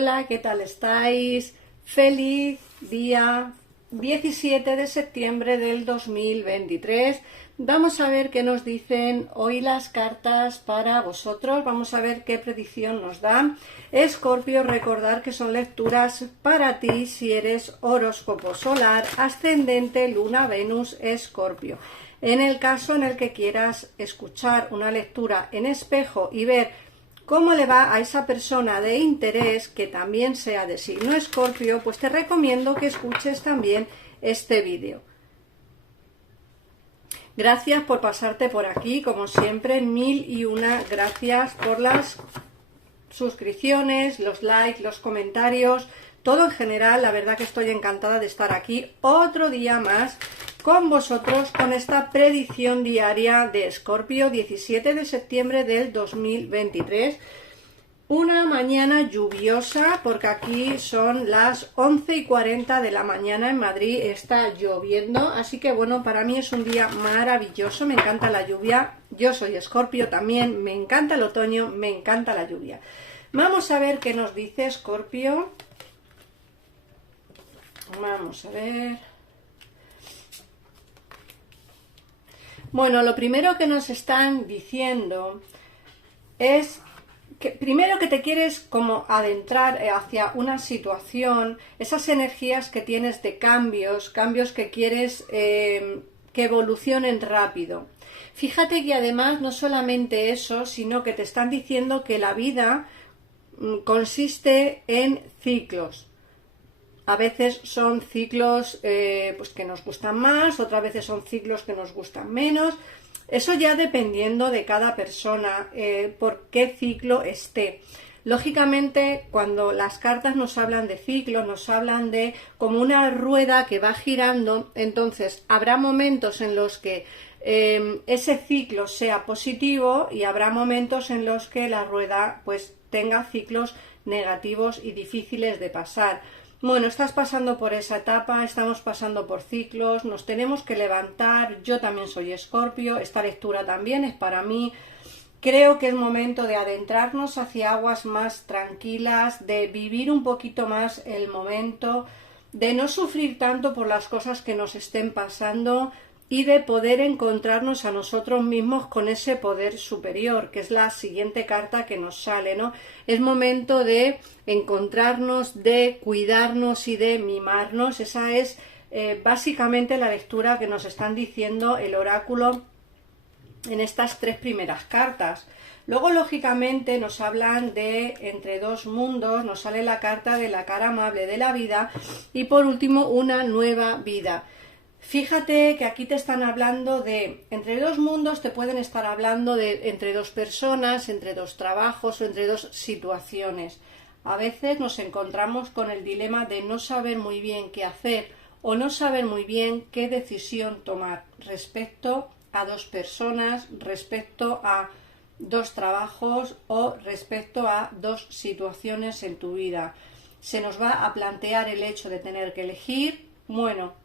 Hola, ¿qué tal estáis? Feliz día 17 de septiembre del 2023. Vamos a ver qué nos dicen hoy las cartas para vosotros. Vamos a ver qué predicción nos dan. Escorpio, recordar que son lecturas para ti si eres horóscopo solar, ascendente, luna, Venus, Escorpio. En el caso en el que quieras escuchar una lectura en espejo y ver cómo le va a esa persona de interés que también sea de signo Escorpio, pues te recomiendo que escuches también este vídeo. Gracias por pasarte por aquí, como siempre, mil y una gracias por las suscripciones, los likes, los comentarios, todo en general. La verdad que estoy encantada de estar aquí otro día más con vosotros con esta predicción diaria de Escorpio, 17 de septiembre del 2023. Una mañana lluviosa, porque aquí son las 11:40 de la mañana en Madrid, está lloviendo, así que bueno, para mí es un día maravilloso, me encanta la lluvia, yo soy Escorpio también, me encanta el otoño, me encanta la lluvia. Vamos a ver qué nos dice Escorpio. Vamos a ver. Bueno, lo primero que nos están diciendo es que primero que te quieres como adentrar hacia una situación, esas energías que tienes de cambios que quieres que evolucionen rápido. Fíjate que además no solamente eso, sino que te están diciendo que la vida consiste en ciclos. A veces son ciclos pues que nos gustan más, otras veces son ciclos que nos gustan menos. Eso ya dependiendo de cada persona, por qué ciclo esté. Lógicamente, cuando las cartas nos hablan de ciclos, nos hablan de como una rueda que va girando, entonces habrá momentos en los que ese ciclo sea positivo y habrá momentos en los que la rueda pues tenga ciclos negativos y difíciles de pasar. Bueno, estás pasando por esa etapa, estamos pasando por ciclos, nos tenemos que levantar. Yo también soy Escorpio, esta lectura también es para mí. Creo que es momento de adentrarnos hacia aguas más tranquilas, de vivir un poquito más el momento, de no sufrir tanto por las cosas que nos estén pasando y de poder encontrarnos a nosotros mismos con ese poder superior, que es la siguiente carta que nos sale, ¿no? Es momento de encontrarnos, de cuidarnos y de mimarnos. Esa es básicamente la lectura que nos están diciendo el oráculo en estas tres primeras cartas. Luego, lógicamente, nos hablan de entre dos mundos, nos sale la carta de la cara amable de la vida y, por último, una nueva vida. Fíjate que aquí te están hablando de entre dos mundos, te pueden estar hablando de entre dos personas, entre dos trabajos o entre dos situaciones. A veces nos encontramos con el dilema de no saber muy bien qué hacer o no saber muy bien qué decisión tomar respecto a dos personas, respecto a dos trabajos o respecto a dos situaciones en tu vida. Se nos va a plantear el hecho de tener que elegir. Bueno,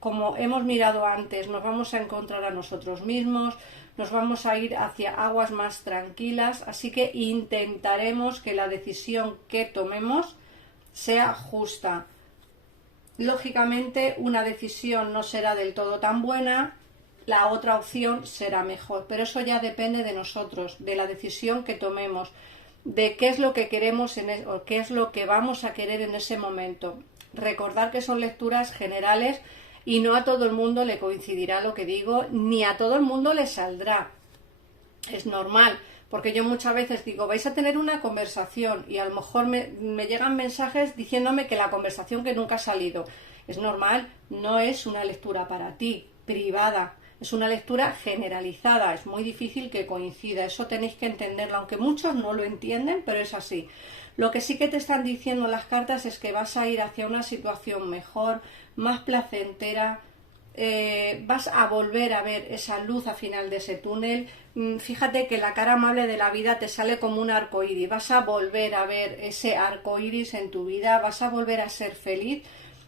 como hemos mirado antes, nos vamos a encontrar a nosotros mismos, nos vamos a ir hacia aguas más tranquilas, así que intentaremos que la decisión que tomemos sea justa. Lógicamente, una decisión no será del todo tan buena, la otra opción será mejor, pero eso ya depende de nosotros, de la decisión que tomemos, de qué es lo que queremos o qué es lo que vamos a querer en ese momento. Recordar que son lecturas generales y no a todo el mundo le coincidirá lo que digo, ni a todo el mundo le saldrá. Es normal, porque yo muchas veces digo, vais a tener una conversación y a lo mejor me llegan mensajes diciéndome que la conversación que nunca ha salido. Es normal, no es una lectura para ti, privada. Es una lectura generalizada, es muy difícil que coincida, eso tenéis que entenderlo, aunque muchos no lo entienden, pero es así. Lo que sí que te están diciendo las cartas es que vas a ir hacia una situación mejor, más placentera, vas a volver a ver esa luz al final de ese túnel. Fíjate que la cara amable de la vida te sale como un arco iris, vas a volver a ver ese arco iris en tu vida, vas a volver a ser feliz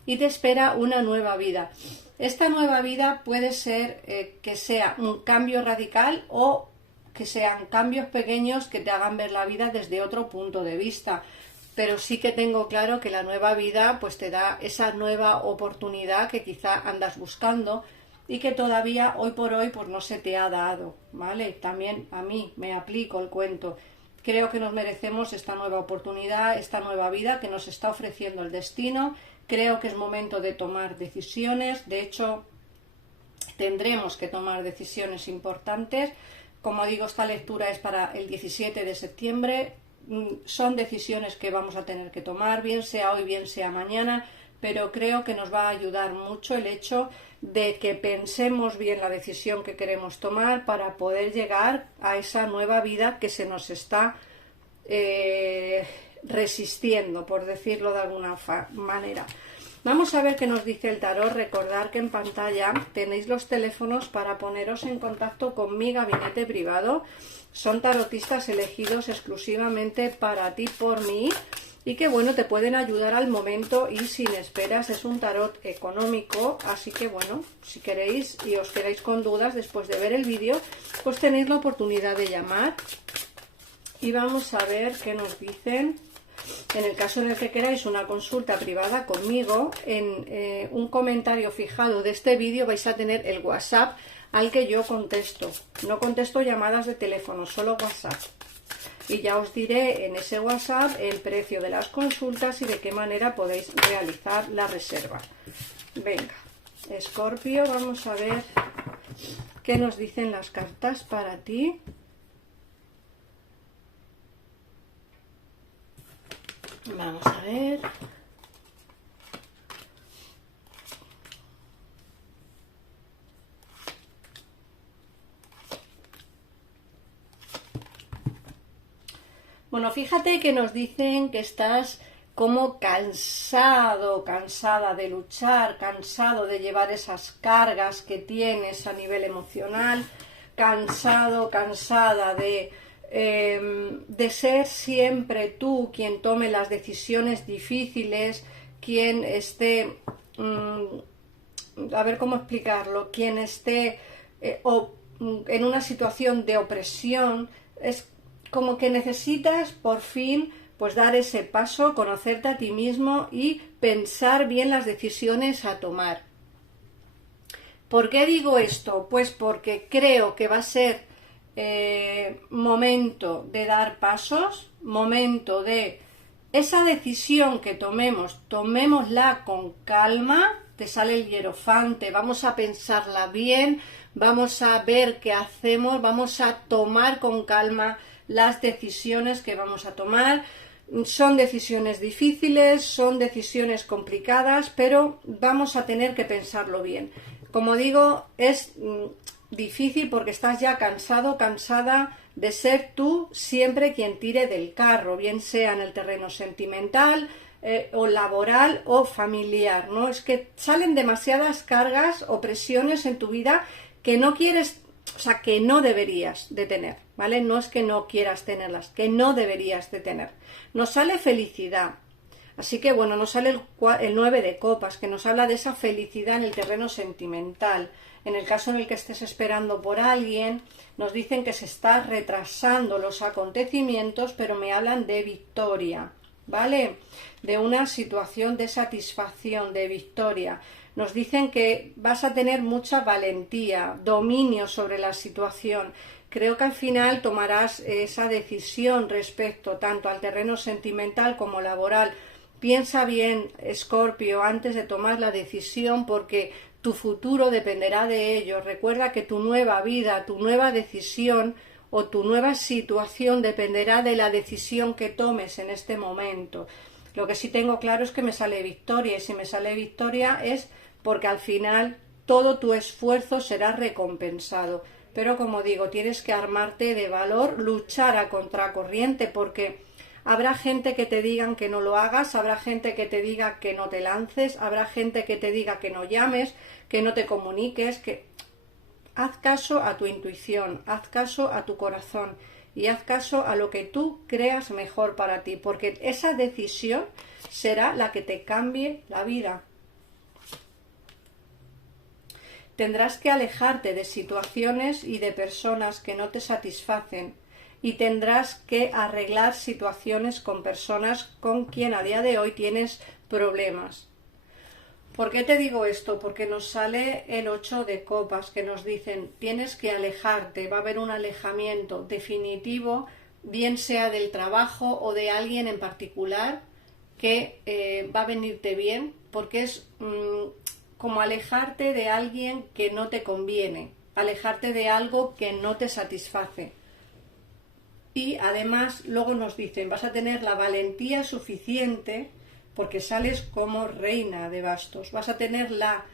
y te espera una nueva vida. Esta nueva vida puede ser que sea un cambio radical o que sean cambios pequeños que te hagan ver la vida desde otro punto de vista. pero sí que tengo claro que la nueva vida pues te da esa nueva oportunidad que quizá andas buscando y que todavía hoy por hoy pues no se te ha dado, ¿vale? También a mí me aplico el cuento. Creo que nos merecemos esta nueva oportunidad, esta nueva vida que nos está ofreciendo el destino. Creo que es momento de tomar decisiones. De hecho, tendremos que tomar decisiones importantes. Como digo, esta lectura es para el 17 de septiembre. Son decisiones que vamos a tener que tomar, bien sea hoy, bien sea mañana, pero creo que nos va a ayudar mucho el hecho de que pensemos bien la decisión que queremos tomar para poder llegar a esa nueva vida que se nos está resistiendo, por decirlo de alguna manera. Vamos a ver qué nos dice el tarot. Recordar que en pantalla tenéis los teléfonos para poneros en contacto con mi gabinete privado. Son tarotistas elegidos exclusivamente para ti por mí y que bueno, te pueden ayudar al momento y sin esperas. Es un tarot económico, así que bueno, si queréis y os quedáis con dudas después de ver el vídeo, pues tenéis la oportunidad de llamar y vamos a ver qué nos dicen. En el caso en el que queráis una consulta privada conmigo, en un comentario fijado de este vídeo vais a tener el WhatsApp al que yo contesto. No contesto llamadas de teléfono, solo WhatsApp. Y ya os diré en ese WhatsApp el precio de las consultas y de qué manera podéis realizar la reserva. Venga, Escorpio, vamos a ver qué nos dicen las cartas para ti. Vamos a ver. Bueno, fíjate que nos dicen que estás como cansado, cansada de luchar, cansado de llevar esas cargas que tienes a nivel emocional, cansado, cansada de ser siempre tú quien tome las decisiones difíciles, quien esté, a ver cómo explicarlo, quien esté en una situación de opresión. Es como que necesitas por fin pues dar ese paso, conocerte a ti mismo y pensar bien las decisiones a tomar. ¿Por qué digo esto? Pues porque creo que va a ser momento de dar pasos, momento de esa decisión que tomemos, tomémosla con calma. Te sale el hierofante, vamos a pensarla bien, vamos a ver qué hacemos, vamos a tomar con calma las decisiones que vamos a tomar. Son decisiones difíciles, son decisiones complicadas, pero vamos a tener que pensarlo bien. Como digo, es difícil porque estás ya cansado, cansada de ser tú siempre quien tire del carro, bien sea en el terreno sentimental o laboral o familiar, ¿no? Es que salen demasiadas cargas o presiones en tu vida que no quieres, o sea, que no deberías de tener, ¿vale? No es que no quieras tenerlas, que no deberías de tener. Nos sale felicidad, así que bueno, nos sale el 9 de copas, que nos habla de esa felicidad en el terreno sentimental. En el caso en el que estés esperando por alguien, nos dicen que se está retrasando los acontecimientos, pero me hablan de victoria, ¿vale? De una situación de satisfacción, de victoria. Nos dicen que vas a tener mucha valentía, dominio sobre la situación. Creo que al final tomarás esa decisión respecto tanto al terreno sentimental como laboral. Piensa bien, Escorpio, antes de tomar la decisión, porque tu futuro dependerá de ello. Recuerda que tu nueva vida, tu nueva decisión o tu nueva situación dependerá de la decisión que tomes en este momento. Lo que sí tengo claro es que me sale victoria, y si me sale victoria es porque al final todo tu esfuerzo será recompensado. Pero como digo, tienes que armarte de valor, luchar a contracorriente, porque habrá gente que te digan que no lo hagas, habrá gente que te diga que no te lances, habrá gente que te diga que no llames, que no te comuniques, que haz caso a tu intuición, haz caso a tu corazón y haz caso a lo que tú creas mejor para ti, porque esa decisión será la que te cambie la vida. Tendrás que alejarte de situaciones y de personas que no te satisfacen. y tendrás que arreglar situaciones con personas con quien a día de hoy tienes problemas. ¿Por qué te digo esto? Porque nos sale el 8 de copas, que nos dicen tienes que alejarte, va a haber un alejamiento definitivo, bien sea del trabajo o de alguien en particular, que va a venirte bien, porque es como alejarte de alguien que no te conviene, alejarte de algo que no te satisface. Y además luego nos dicen, vas a tener la valentía suficiente, porque sales como reina de bastos, vas a tener la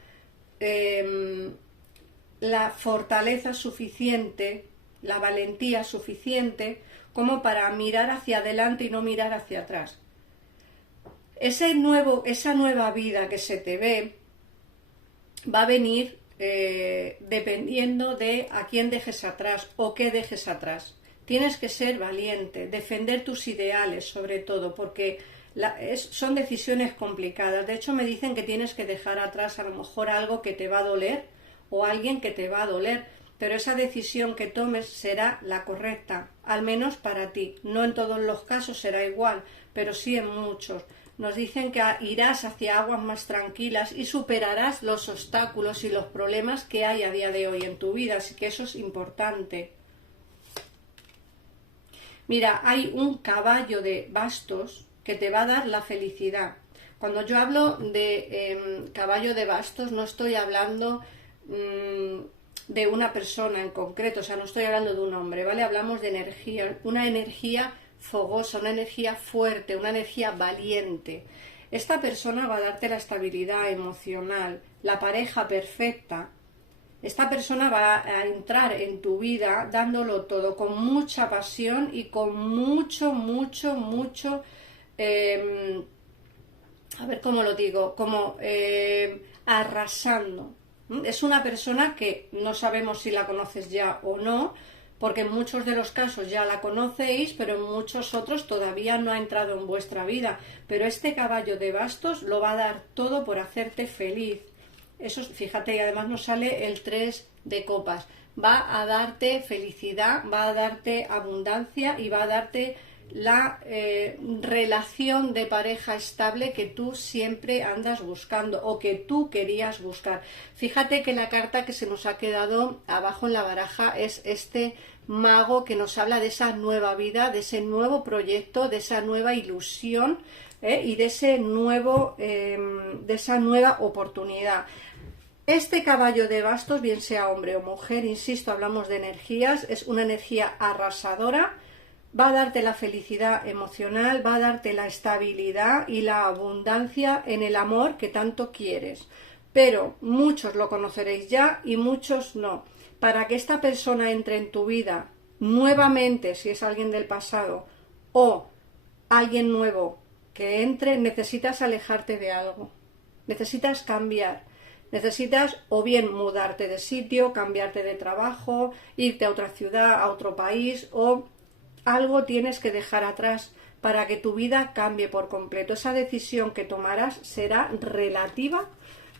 fortaleza suficiente, la valentía suficiente como para mirar hacia adelante y no mirar hacia atrás. Esa nueva vida que se te ve va a venir dependiendo de a quién dejes atrás o qué dejes atrás. Tienes que ser valiente, defender tus ideales sobre todo, porque son decisiones complicadas. De hecho, me dicen que tienes que dejar atrás a lo mejor algo que te va a doler o alguien que te va a doler, pero esa decisión que tomes será la correcta, al menos para ti. No en todos los casos será igual, pero sí en muchos. Nos dicen que irás hacia aguas más tranquilas y superarás los obstáculos y los problemas que hay a día de hoy en tu vida, así que eso es importante. Mira, hay un caballo de bastos que te va a dar la felicidad. Cuando yo hablo de caballo de bastos, no estoy hablando de una persona en concreto, o sea, no estoy hablando de un hombre, ¿vale? Hablamos de energía, una energía fogosa, una energía fuerte, una energía valiente. Esta persona va a darte la estabilidad emocional, la pareja perfecta. Esta persona va a entrar en tu vida dándolo todo, con mucha pasión y con mucho, a ver cómo lo digo, como arrasando. Es una persona que no sabemos si la conoces ya o no, porque en muchos de los casos ya la conocéis, pero en muchos otros todavía no ha entrado en vuestra vida. Pero este caballo de bastos lo va a dar todo por hacerte feliz. Eso, fíjate, y además nos sale el 3 de copas. Va a darte felicidad, va a darte abundancia y va a darte la relación de pareja estable que tú siempre andas buscando o que tú querías buscar. Fíjate que la carta que se nos ha quedado abajo en la baraja es este mago que nos habla de esa nueva vida, de ese nuevo proyecto, de esa nueva ilusión y de esa nueva oportunidad. Este caballo de bastos, bien sea hombre o mujer, insisto, hablamos de energías, es una energía arrasadora. Va a darte la felicidad emocional, va a darte la estabilidad y la abundancia en el amor que tanto quieres. Pero muchos lo conoceréis ya y muchos no. Para que esta persona entre en tu vida nuevamente, si es alguien del pasado, o alguien nuevo que entre, necesitas alejarte de algo. Necesitas cambiar. Necesitas o bien mudarte de sitio, cambiarte de trabajo, irte a otra ciudad, a otro país, o algo tienes que dejar atrás para que tu vida cambie por completo. Esa decisión que tomarás será relativa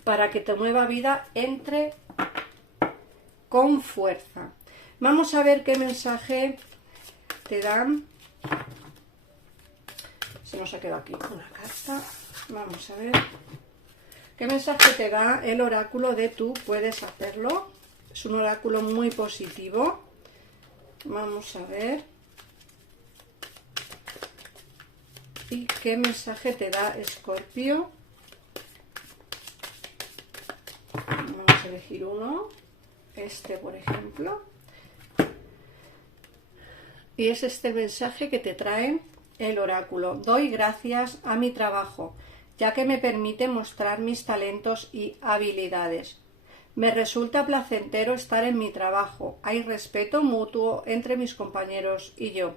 para que tu nueva vida entre con fuerza. Vamos a ver qué mensaje te dan. Se nos ha quedado aquí una carta. Vamos a ver qué mensaje te da el oráculo de tú puedes hacerlo. Es un oráculo muy positivo. Vamos a ver. ¿Y qué mensaje te da Escorpio? Vamos a elegir uno. Este, por ejemplo. Y es este mensaje que te trae el oráculo. Doy gracias a mi trabajo, ya que me permite mostrar mis talentos y habilidades. Me resulta placentero estar en mi trabajo. Hay respeto mutuo entre mis compañeros y yo.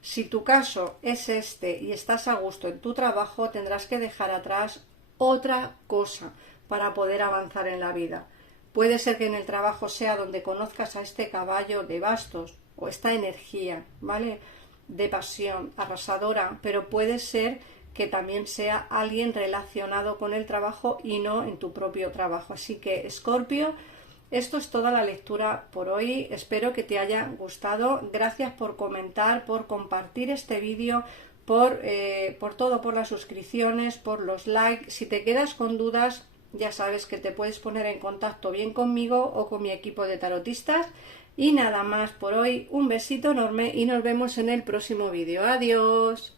Si tu caso es este y estás a gusto en tu trabajo, tendrás que dejar atrás otra cosa para poder avanzar en la vida. Puede ser que en el trabajo sea donde conozcas a este caballo de bastos o esta energía, ¿vale?, de pasión arrasadora, pero puede ser que también sea alguien relacionado con el trabajo y no en tu propio trabajo. Así que, Escorpio, Esto es toda la lectura por hoy. Espero que te haya gustado. Gracias por comentar, por compartir este vídeo, por todo, por las suscripciones, por los likes. Si te quedas con dudas, ya sabes que te puedes poner en contacto bien conmigo o con mi equipo de tarotistas. Y nada más por hoy. Un besito enorme y nos vemos en el próximo vídeo. Adiós.